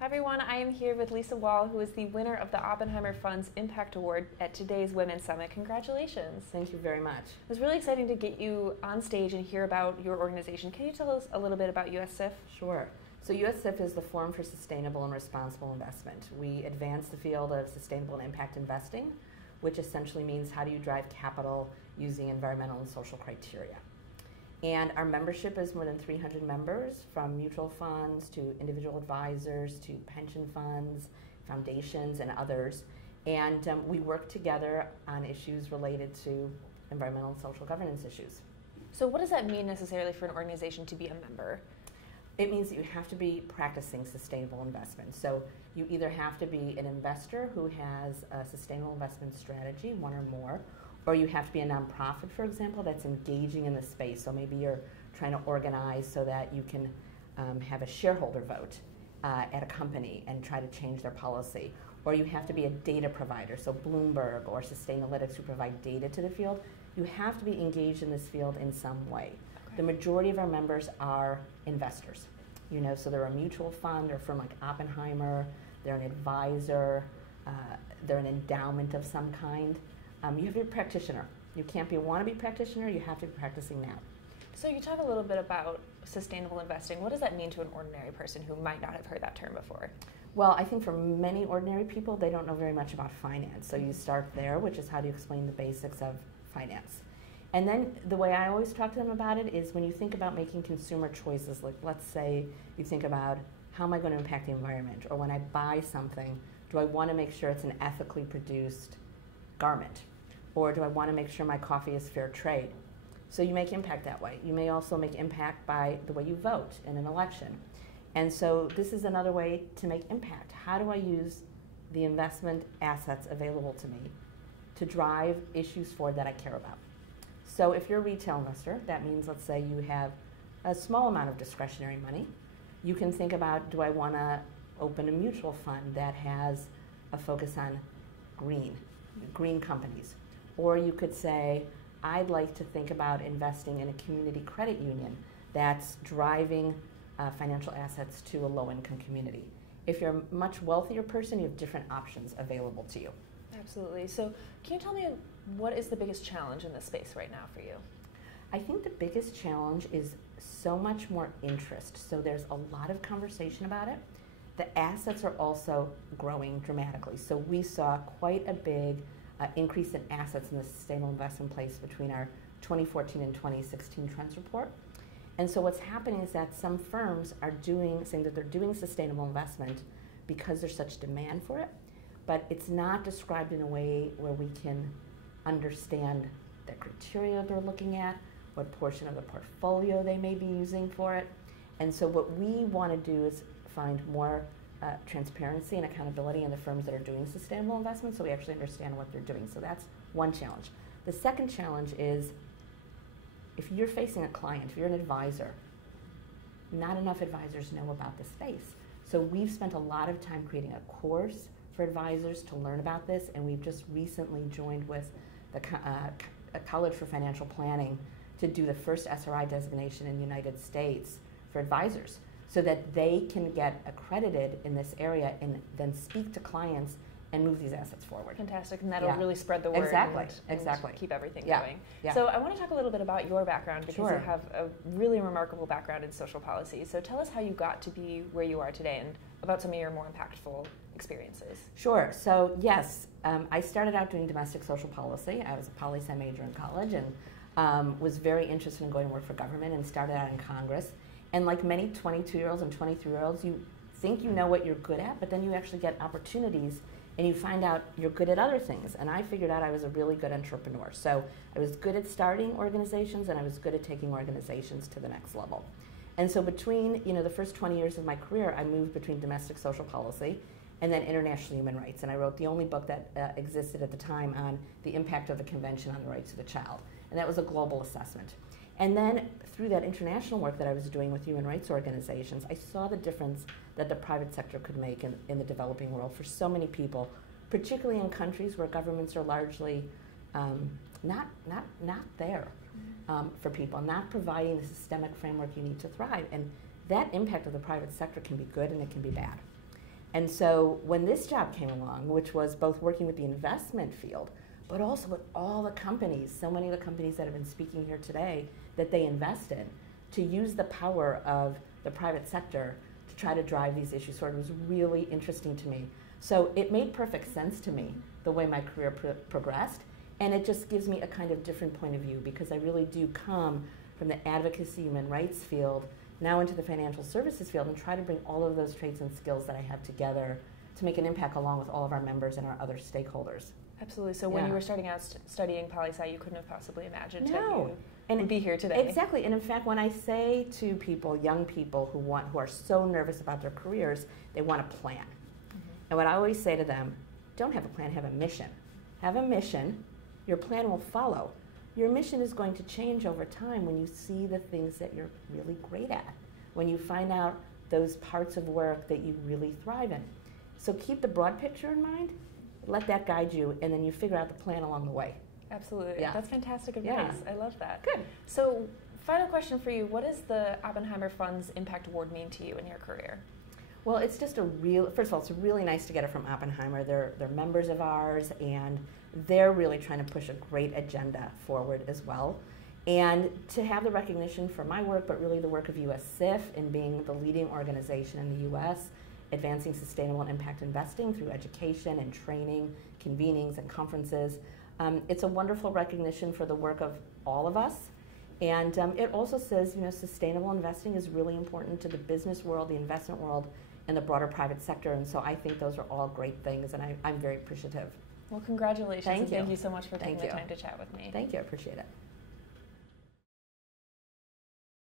Hi everyone, I am here with Lisa Woll, who is the winner of the Oppenheimer Funds Impact Award at today's Women's Summit. Congratulations. Thank you very much. It was really exciting to get you on stage and hear about your organization. Can you tell us a little bit about US SIF? Sure. So US SIF is the Forum for Sustainable and Responsible Investment. We advance the field of sustainable and impact investing, which essentially means how do you drive capital using environmental and social criteria. And our membership is more than 300 members, from mutual funds to individual advisors to pension funds, foundations, and others. And we work together on issues related to environmental and social governance issues. So what does that mean necessarily for an organization to be a member? It means that you have to be practicing sustainable investment. So you either have to be an investor who has a sustainable investment strategy, one or more, or you have to be a nonprofit, for example, that's engaging in the space. So maybe you're trying to organize so that you can have a shareholder vote at a company and try to change their policy. Or you have to be a data provider, so Bloomberg or Sustainalytics, who provide data to the field. You have to be engaged in this field in some way. Okay. The majority of our members are investors. So they're a mutual fund or a firm like Oppenheimer, they're an advisor, they're an endowment of some kind. You have to be a practitioner. You can't be a wannabe practitioner, you have to be practicing now. So you talk a little bit about sustainable investing. What does that mean to an ordinary person who might not have heard that term before? Well, I think for many ordinary people, they don't know very much about finance. So you start there, which is how do you explain the basics of finance. And then the way I always talk to them about it is when you think about making consumer choices, like let's say you think about how am I going to impact the environment, or when I buy something, do I want to make sure it's an ethically produced garment? Or do I want to make sure my coffee is fair trade? So you make impact that way. You may also make impact by the way you vote in an election. And so this is another way to make impact. How do I use the investment assets available to me to drive issues forward that I care about? So if you're a retail investor, that means, let's say you have a small amount of discretionary money. You can think about, do I want to open a mutual fund that has a focus on green companies? Or you could say, I'd like to think about investing in a community credit union that's driving financial assets to a low-income community. If you're a much wealthier person, you have different options available to you. Absolutely. So can you tell me what is the biggest challenge in this space right now for you? I think the biggest challenge is so much more interest. So there's a lot of conversation about it. The assets are also growing dramatically. So we saw quite a big increase in assets in the sustainable investment place between our 2014 and 2016 trends report. And so what's happening is that some firms are saying that they're doing sustainable investment because there's such demand for it, but it's not described in a way where we can understand the criteria they're looking at, what portion of the portfolio they may be using for it. And so what we want to do is find more transparency and accountability in the firms that are doing sustainable investment, so we actually understand what they're doing. So that's one challenge. The second challenge is if you're facing a client, if you're an advisor, not enough advisors know about the space. So we've spent a lot of time creating a course for advisors to learn about this, and we've just recently joined with the College for Financial Planning to do the first SRI designation in the United States for advisors, so that they can get accredited in this area and then speak to clients and move these assets forward. Fantastic, and that'll really spread the word and keep everything going. Yeah. So I want to talk a little bit about your background, because Sure. you have a really remarkable background in social policy. So tell us how you got to be where you are today and about some of your more impactful experiences. Sure. So yes, I started out doing domestic social policy. I was a poli-sci major in college and was very interested in going to work for government and started out in Congress. And like many 22-year-olds and 23-year-olds, you think you know what you're good at, but then you actually get opportunities and you find out you're good at other things. And I figured out I was a really good entrepreneur. So I was good at starting organizations, and I was good at taking organizations to the next level. And so between the first 20 years of my career, I moved between domestic social policy and then international human rights. And I wrote the only book that existed at the time on the impact of the Convention on the Rights of the Child. And that was a global assessment. And then through that international work that I was doing with human rights organizations, I saw the difference that the private sector could make in the developing world for so many people, particularly in countries where governments are largely not there for people, not providing the systemic framework you need to thrive. And that impact of the private sector can be good and it can be bad. And so when this job came along, which was both working with the investment field, but also with all the companies, so many of the companies that have been speaking here today that they invest in, to use the power of the private sector to try to drive these issues forward was really interesting to me. So it made perfect sense to me, the way my career progressed, and it just gives me a kind of different point of view because I really do come from the advocacy human rights field now into the financial services field and try to bring all of those traits and skills that I have together to make an impact along with all of our members and our other stakeholders. Absolutely. So when you were starting out studying poli-sci, you couldn't have possibly imagined that you would be here today. Exactly. And in fact, when I say to people, young people who are so nervous about their careers, they want a plan. And what I always say to them, don't have a plan, have a mission. Have a mission, your plan will follow. Your mission is going to change over time when you see the things that you're really great at, when you find out those parts of work that you really thrive in. So keep the broad picture in mind, let that guide you, and then you figure out the plan along the way. Absolutely. Yeah. That's fantastic advice. I love that. Good. So final question for you, what does the Oppenheimer Funds Impact Award mean to you in your career? Well, it's just first of all, it's really nice to get it from Oppenheimer. They're members of ours, and they're really trying to push a great agenda forward as well. And to have the recognition for my work, but really the work of US SIF in being the leading organization in the US, advancing sustainable and impact investing through education and training, convenings and conferences. It's a wonderful recognition for the work of all of us. And it also says, sustainable investing is really important to the business world, the investment world, and the broader private sector. And so I think those are all great things, and I'm very appreciative. Well, congratulations. Thank you. Thank you so much for taking the time to chat with me. Thank you. I appreciate it.